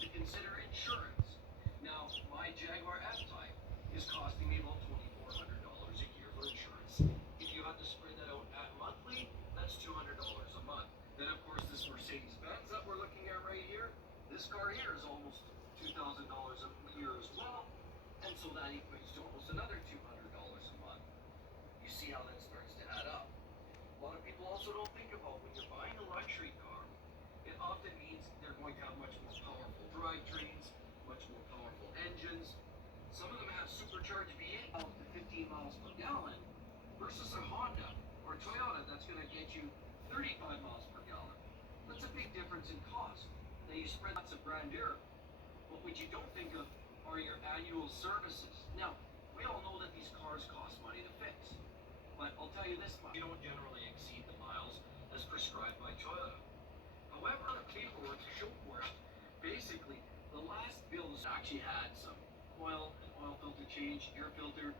to consider insurance. Now, my Jaguar F-Type is costing me about $2,400 a year for insurance. If you have to spread that out at monthly, that's $200 a month. Then, of course, this Mercedes-Benz that we're looking at right here, this car here is almost $2,000 a year as well, and so that equates to almost another $200 a month. You see how that starts to add up. A lot of people also don't think about when you're buying a luxury car, it often means they're going to have much more powerful drivetrains, much more powerful engines. Some of them have supercharged V8 up to 15 miles per gallon versus a Honda or Toyota that's going to get you 35 miles per gallon. That's a big difference in cost. Now you spread lots of grandeur, but what you don't think of are your annual services. Now, we all know that these cars cost money to fix. But I'll tell you this much, you don't generally exceed the miles as prescribed by Toyota. However, the paperwork to show for it, basically, the last bills actually had some oil filter change, air filter,